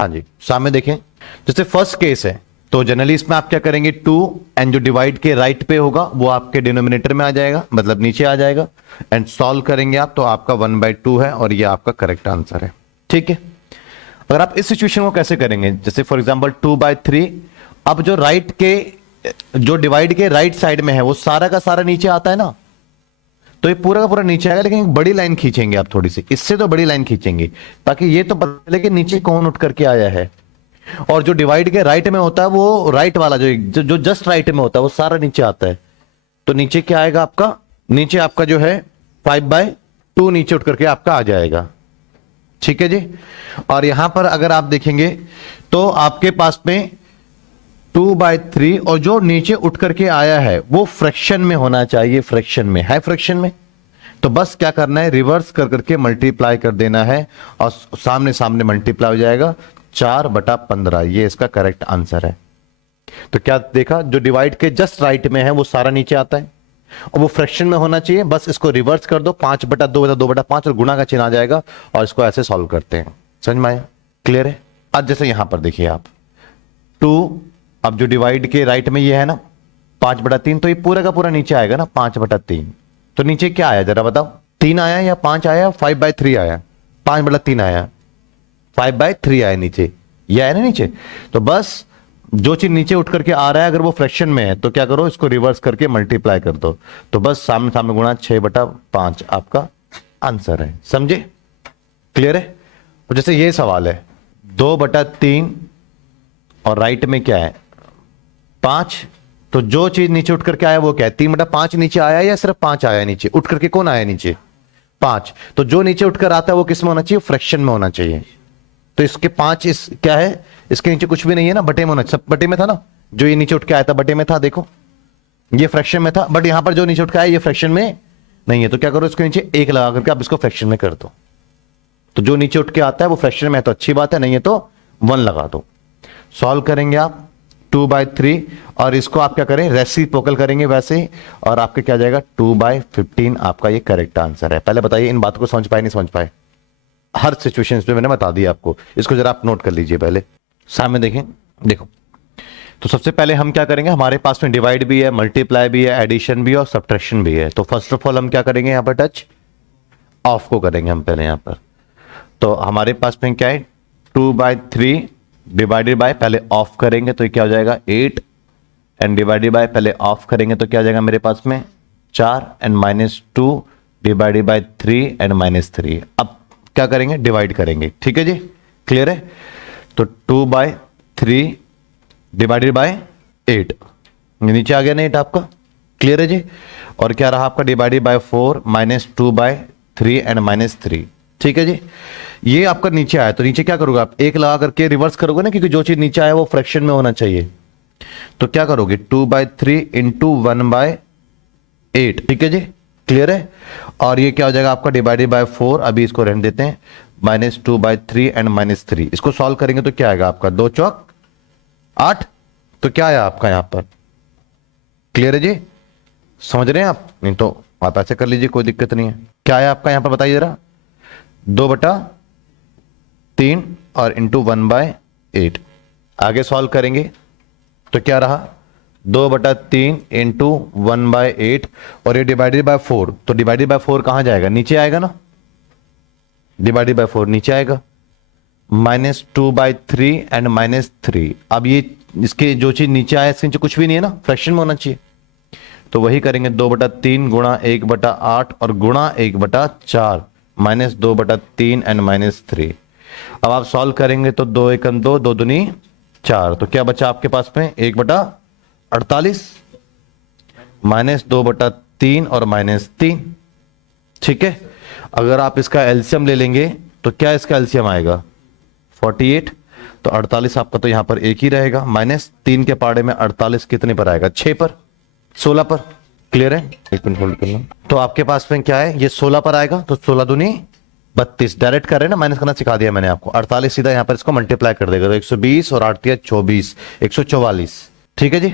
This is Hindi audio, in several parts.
हाँ जी, सामने देखें, जैसे फर्स्ट केस है तो जनरली इसमें आप क्या करेंगे, 2 एंड जो डिवाइड के राइट पे होगा वो आपके डिनोमिनेटर में आ जाएगा, मतलब नीचे आ जाएगा, एंड सॉल्व करेंगे आप तो आपका 1/2 है और ये आपका करेक्ट आंसर है। ठीक है, अगर आप इस सिचुएशन को कैसे करेंगे, जैसे फॉर एग्जांपल 2/3, अब जो राइट के जो डिवाइड के राइट साइड में है वो सारा का सारा नीचे आता है ना, तो ये पूरा का पूरा नीचे आएगा, लेकिन एक बड़ी लाइन खींचेंगे आप, थोड़ी सी इससे तो बड़ी लाइन खींचेंगे ताकि ये तो पता चले कि नीचे कौन उठ करके आया है। और जो डिवाइड के राइट में होता है वो राइट वाला जो जस्ट राइट में होता है वो सारा नीचे आता है, तो नीचे क्या आएगा आपका, नीचे आपका जो है 5/2 नीचे उठ करके आपका आ जाएगा। ठीक है जी, और यहां पर अगर आप देखेंगे तो आपके पास में 2/3 और जो नीचे उठ करके आया है वो फ्रैक्शन में होना चाहिए, फ्रैक्शन में है, फ्रैक्शन में, तो बस क्या करना है, रिवर्स कर करके मल्टीप्लाई कर देना है और सामने सामने मल्टीप्लाई हो जाएगा, 4/15, ये इसका करेक्ट आंसर है। तो क्या देखा, जो डिवाइड के जस्ट राइट में है वो सारा नीचे आता है और वो फ्रैक्शन में होना चाहिए, बस इसको रिवर्स कर दो, 5/2/2/5 और गुणा का चिन्ह आ जाएगा और इसको ऐसे सॉल्व करते हैं। समझ में आया, क्लियर है। अब जैसे यहां पर देखिए आप 2, अब जो डिवाइड के राइट में ये है ना 5/3, तो ये पूरा का पूरा नीचे आएगा ना 5/3, तो नीचे क्या आया जरा बताओ, 3 आया या 5 आया, 5/3 आया, 5/3 आया, 5/3 आया नीचे, ये आया ना नीचे। तो बस जो चीज नीचे उठ करके आ रहा है अगर वो फ्रैक्शन में है तो क्या करो, इसको रिवर्स करके मल्टीप्लाई कर दो, तो बस सामने सामने गुणा 6/5 आपका आंसर है। समझे, क्लियर है। तो जैसे ये सवाल है 2/3 और राइट में क्या है 5, तो जो चीज नीचे उठ करके आया वो क्या है, 3/5 नीचे आया या सिर्फ 5 आया नीचे उठ करके, कौन आया नीचे 5, तो जो नीचे उठकर आता है वो किस में होना चाहिए, फ्रैक्शन में होना चाहिए। तो इसके 5 इस क्या है, इसके नीचे कुछ भी नहीं है ना, बटे में होना, सब बटे में था ना, जो ये नीचे उठ के आया था बटे में था, देखो ये फ्रैक्शन में था, बट यहां पर जो नीचे उठ के आया ये फ्रैक्शन में नहीं है, तो क्या करो, इसके नीचे 1 लगा करके आप इसको फ्रैक्शन में कर दो, तो जो नीचे उठ के आता है वो फ्रैक्शन में है तो अच्छी बात है, नहीं है तो 1 लगा दो। सॉल्व करेंगे आप 2/3 और इसको आप क्या करें, रेसिप्रोकल करेंगे वैसे ही, और आपके क्या जाएगा 2/15 आपका ये करेक्ट आंसर है। पहले बताइए इन बातों को समझ पाए नहीं समझ पाए, हर सिचुएशन में मैंने बता दिया आपको, इसको जरा आप नोट कर लीजिए। पहले सामने देखें, देखो तो सबसे पहले हम क्या करेंगे, हमारे पास में डिवाइड भी है, मल्टीप्लाई भी है, एडिशन भी है और सब्ट्रैक्शन भी है, तो फर्स्ट ऑफ ऑल हम क्या करेंगे, यहां पर टच ऑफ को करेंगे हम पहले यहां पर। तो हमारे पास में क्या है 2/3 डिवाइडेड बाय, पहले ऑफ करेंगे तो क्या हो जाएगा 8, एंड डिवाइडेड बाय पहले ऑफ करेंगे तो क्या हो जाएगा मेरे पास में 4, एंड -2 डिवाइडेड बाय 3 एंड -3। अब क्या करेंगे, डिवाइड करेंगे। ठीक है जी, क्लियर है। तो 2/3 डिवाइडेड बाय 8, नीचे आ गया ना 8 आपका, क्लियर है जी। और क्या रहा आपका डिवाइडेड बाय 4 -2/3 एंड -3। ठीक है जी, ये आपका नीचे आया तो नीचे क्या करोगे आप, 1 लगा करके रिवर्स करोगे ना, क्योंकि जो चीज नीचे आया वो फ्रैक्शन में होना चाहिए, तो क्या करोगे 2/3 इंटू 1/8। ठीक है जी, क्लियर है। और ये क्या हो जाएगा आपका डिवाइडेड बाय 4, अभी इसको रहने देते हैं, -2/3 एंड -3, इसको सॉल्व करेंगे तो क्या आएगा आपका 2 चौक 8, तो क्या आया आपका यहां पर, क्लियर है जी, समझ रहे हैं आप, नहीं तो आप ऐसे कर लीजिए कोई दिक्कत नहीं है। क्या आया आपका यहां पर बताइए जरा, 2/3 और इंटू 1/8। आगे सॉल्व करेंगे तो क्या रहा 2/3 इंटू 1/8, और ये डिवाइडेड बाय 4, तो डिवाइडेड बाय 4 कहां जाएगा, नीचे आएगा ना, डिवाइडेड बाय 4 नीचे आएगा, -2/3 एंड -3। अब ये इसके जो चीज नीचे आया इसके नीचे कुछ भी नहीं है ना, फ्रैक्शन में होना चाहिए, तो वही करेंगे 2/3 गुणा 1/8 और गुणा 1/4, -2/3 एंड -3। अब आप सॉल्व करेंगे तो 2 एकम 2, 2 दूनी 4, तो क्या बचा आपके पास में 1/48 -2/3 और -3। ठीक है, अगर आप इसका एलसीएम ले लेंगे तो क्या इसका एलसीएम आएगा 48, तो 48 आपका तो यहां पर एक ही रहेगा, -3 के पाड़े में 48 कितने पर आएगा 6 पर, 16 पर, क्लियर है। एक मिनट होल्ड करना, तो आपके पास में क्या है ये 16 पर आएगा, तो 16 दूनी 32, डायरेक्ट कर रहे हैं ना, माइनस करना सिखा दिया मैंने आपको, 48 सीधा यहां पर इसको मल्टीप्लाई कर देगा, तो 120 और 8 24, 144। ठीक है जी,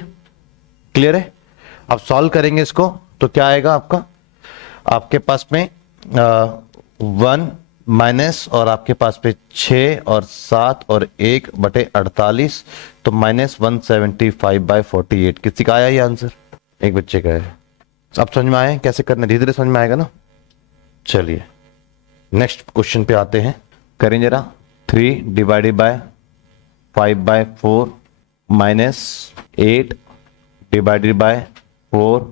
क्लियर है। अब सॉल्व करेंगे इसको तो क्या आएगा आपका, आपके पास में 1 माइनस और आपके पास पे 6 और 7 और 1/48, तो -175/48। किसी का आया ये आंसर? एक बच्चे का है। अब समझ में आया कैसे करना? धीरे धीरे समझ में आएगा ना। चलिए नेक्स्ट क्वेश्चन पे आते हैं, करें जरा। 3 divided by 5/4 -8 divided by 4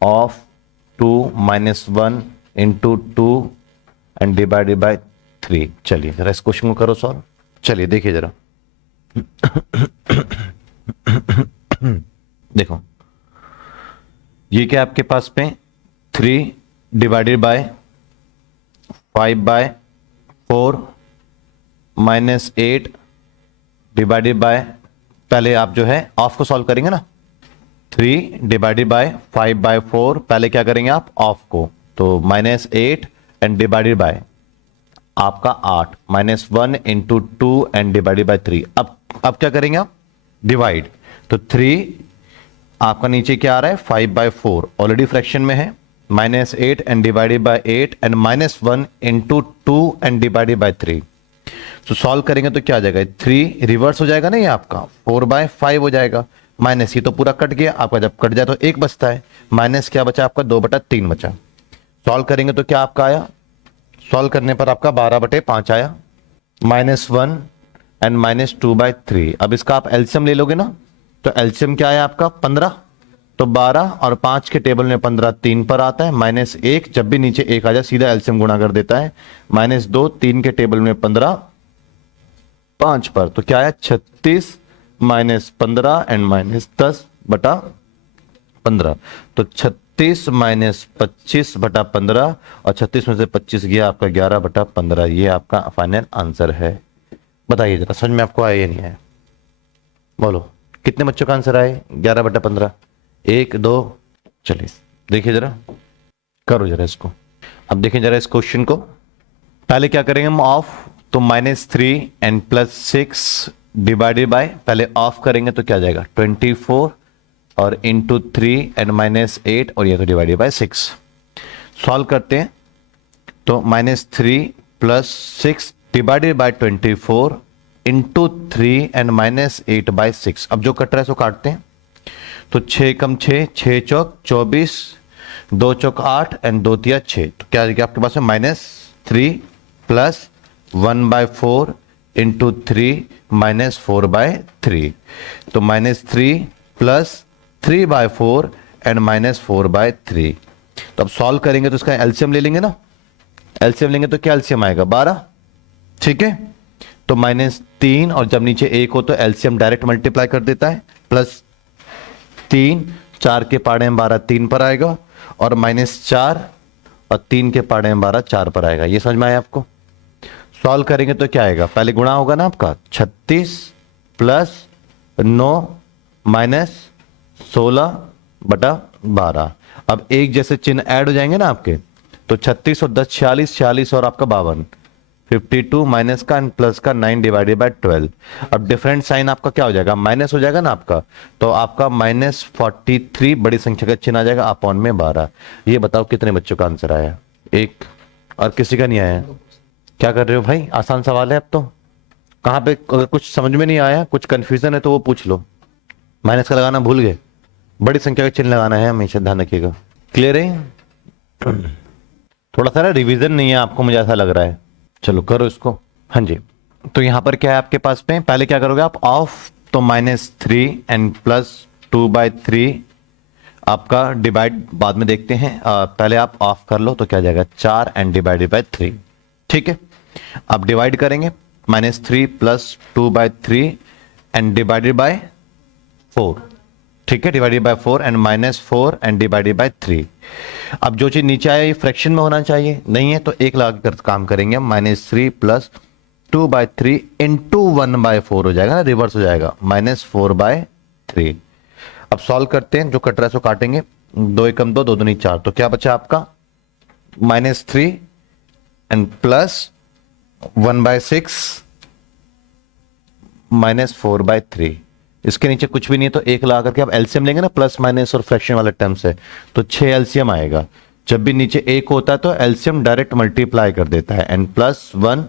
of 2 -1 into 2 and divided by 3। चलिए जरा इस क्वेश्चन को करो सॉल्व। चलिए देखिए जरा। देखो ये क्या आपके पास पे 3 डिवाइडेड बाय 5/4 -8 डिवाइडेड बाय, पहले आप जो है ऑफ को सॉल्व करेंगे ना। 3 डिवाइडेड बाय 5/4, पहले क्या करेंगे आप ऑफ को, तो -8 एंड डिवाइडेड बाय आपका 8 -1 इंटू 2 एंड डिवाइडेड बाय 3। अब क्या करेंगे आप? डिवाइड, तो 3 आपका नीचे क्या आ रहा है 5/4, ऑलरेडी फ्रैक्शन में है, -8 and divided by 8 and -1 into 2 and divided by 3। तो सॉल्व करेंगे तो क्या आ जाएगा? 3 रिवर्स हो जाएगा ना, ये आपका 4/5 हो जाएगा, माइनस ये तो पूरा कट गया आपका, जब कट जाए तो 1 बचता है, माइनस क्या बचा आपका 2/3 बचा। सॉल्व करेंगे तो क्या आपका आया? सॉल्व करने पर आपका 12/5 आया, -1 एंड -2/3। अब इसका आप एलसीएम ले लोगे ना, तो एलसीएम क्या है आपका 15, तो 12 और 5 के टेबल में 15 3 पर आता है, -1 जब भी नीचे 1 आ जाए सीधा एलसीएम गुणा कर देता है, -2 3 के टेबल में 15 5 पर, तो क्या है 36 -15 एंड -10/15, तो 36 -25/15 और 36 में से 25 गया आपका 11/15। ये आपका फाइनल आंसर है। बताइए जरा समझ में आपको आया या नहीं आया? बोलो कितने बच्चों का आंसर आए? 11/15, 1 2। चलिए देखिए जरा, करो जरा इसको। अब देखिए जरा इस क्वेश्चन को, पहले क्या करेंगे हम ऑफ, तो -3 एंड +6 डिवाइडेड बाय, पहले ऑफ करेंगे तो क्या आ जाएगा 24 और इंटू 3 एंड -8 और ये तो डिवाइडेड बाय 6। सॉल्व करते हैं तो -3 + 6 डिवाइडेड बाय 24 इंटू 3 एंड -8/6। अब जो कट रहा है सो काटते हैं, तो 6 कम 6, 6 चौक 24, 2 चौक 8 एंड 2 तिया 6, तो क्या आ आपके पास में -3 + 1/4 इंटू 3 -4/3, तो -3 + 3/4 एंड -4/3। तो अब सॉल्व करेंगे तो इसका एलसीएम ले लेंगे ना, एलसीएम लेंगे तो क्या एलसीएम आएगा 12, ठीक है, तो -3 और जब नीचे 1 हो तो एलसीएम डायरेक्ट मल्टीप्लाई कर देता है, +3 4 के पाड़े में 12 3 पर आएगा, और -4 और 3 के पाड़े में 12 4 पर आएगा। ये समझ में आया आपको? सॉल्व करेंगे तो क्या आएगा, पहले गुणा होगा ना आपका 36 + 9 -16/12। अब एक जैसे चिन्ह ऐड हो जाएंगे ना आपके, तो 36 और 10 46, 46 और आपका 52, 52 माइनस का एंड प्लस का 9 डिवाइडेड बाय 12। अब डिफरेंट साइन आपका क्या हो जाएगा, माइनस हो जाएगा ना आपका, तो आपका -43 बड़ी संख्या का चिन्ह आ जाएगा अपॉन में 12। ये बताओ कितने बच्चों का आंसर आया? 1, और किसी का नहीं आया? क्या कर रहे हो भाई, आसान सवाल है। अब तो कहाँ पे अगर कुछ समझ में नहीं आया, कुछ कंफ्यूजन है तो वो पूछ लो। माइनस का लगाना भूल गए, बड़ी संख्या का चिन्ह लगाना है हमेशा, ध्यान रखिएगा। क्लियर है? थोड़ा सा रिवीजन नहीं है आपको, मुझे ऐसा लग रहा है। चलो करो इसको। हाँ जी, तो यहां पर क्या है आपके पास में, पहले क्या करोगे आप ऑफ, तो -3 एंड +2/3 आपका डिवाइड बाद में देखते हैं, पहले आप ऑफ कर लो तो क्या जाएगा 4 एंड डिवाइडेड बाय 3, ठीक है। अब डिवाइड करेंगे -3 + 2/3 एंड डिवाइडेड बाय 4, ठीक है, divided by 4 and -4 and divided by 3। अब जो चीज नीचे आया ये फ्रैक्शन में होना चाहिए, नहीं है तो 1 लगा कर काम करेंगे हम, -3 + 2/3 इंटू 1/4 हो जाएगा ना, रिवर्स हो जाएगा -4/3। अब सॉल्व करते हैं, जो कट रहा है सो काटेंगे, 2 एकम 2, 2 दूनी 4, तो क्या बचा आपका -3 एंड प्लस 1/6 -4/3। इसके नीचे कुछ भी नहीं है तो 1 लगा करके आप एलसीएम लेंगे ना, प्लस माइनस और फ्रैक्शन वाले टर्म से, तो 6 एलसीएम आएगा। जब भी नीचे एक होता है तो एलसीएम डायरेक्ट मल्टीप्लाई कर देता है, एन प्लस 1।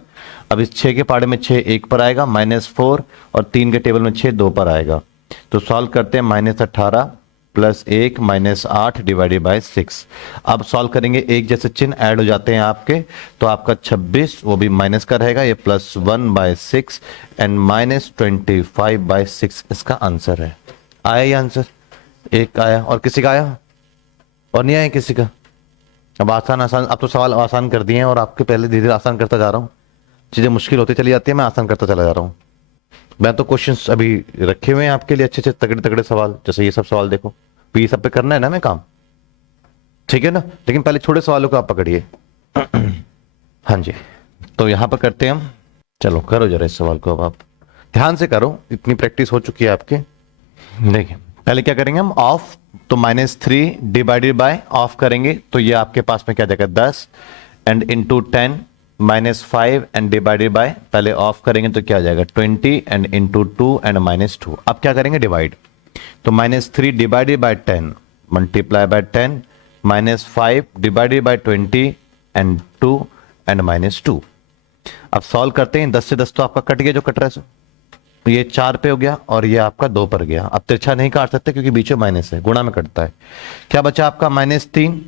अब इस 6 के पहाड़े में 6 1 पर आएगा, -4, और 3 के टेबल में 6 2 पर आएगा। तो सॉल्व करते हैं, -18 प्लस 1 -8 डिवाइडेड बाय 6। अब सॉल्व करेंगे, एक जैसे चिन्ह ऐड हो जाते हैं आपके, तो आपका 26 वो भी माइनस का रहेगा, ये +1/6 एंड -25/6 इसका आंसर है। आया ये आंसर? एक आया, और किसी का आया? और नहीं आया किसी का? अब आसान आसान, अब तो सवाल आसान कर दिए हैं और आपके पहले धीरे धीरे आसान करता जा रहा हूँ, चीजें मुश्किल होती चली जाती है, मैं आसान करता चला जा रहा हूँ। मैं तो क्वेश्चंस अभी रखे हुए हैं आपके लिए, अच्छे अच्छे तगड़े तगड़े सवाल, जैसे ये सब सवाल देखो, तो ये सब पे करना है ना मैं काम, ठीक है ना? लेकिन पहले छोटे सवालों को आप पकड़िए। हाँ जी, तो यहां पर करते हैं हम। चलो करो जरा इस सवाल को, अब आप ध्यान से करो, इतनी प्रैक्टिस हो चुकी है आपके। देखिए पहले क्या करेंगे हम, ऑफ, तो -3 डिवाइडेड बाय ऑफ करेंगे, तो ये आपके पास में क्या जाएगा 10, and into 10 -5 and divided by, पहले ऑफ करेंगे तो क्या आ जाएगा 20, एंड इंटू 2 एंड -2। अब क्या करेंगे डिवाइड, तो -3 divided by 10 multiply by 10, -5 divided by 20 and 2 and -2। अब सॉल्व करते हैं, 10 से 10 तो आपका कट गया जो कट रहा है सो, तो ये 4 पे हो गया और ये आपका 2 पर गया। अब तिरछा नहीं काट सकते क्योंकि बीच में माइनस है, गुणा में कटता है। क्या बचा आपका -3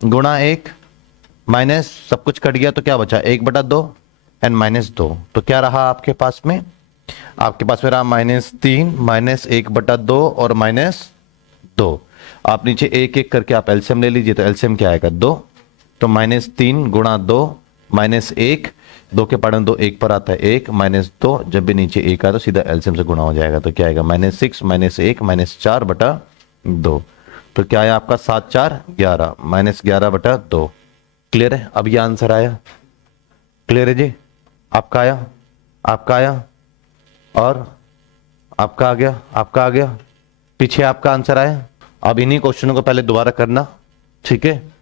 गुणा 1 माइनस, सब कुछ कट गया तो क्या बचा 1/2 एंड -2। तो क्या रहा आपके पास में, आपके पास में रहा -3 -1/2 और -2। आप नीचे एक एक करके आप एलसीएम ले लीजिए, तो एलसीएम क्या आएगा 2, तो -3 गुणा 2 -1, 2 के पढ़े 2 1 पर आता है 1 -2, जब भी नीचे 1 आया तो सीधा एलसीएम से गुणा हो जाएगा, तो क्या आएगा -6 -1 -4/2। तो क्या आया आपका 7 4 11 -11/2। क्लियर है? अब ये आंसर आया, क्लियर है जी? आपका आया, आपका आया, और आपका आ गया, आपका आ गया, पीछे आपका आंसर आया। अब इन्हीं क्वेश्चनों को पहले दोबारा करना, ठीक है?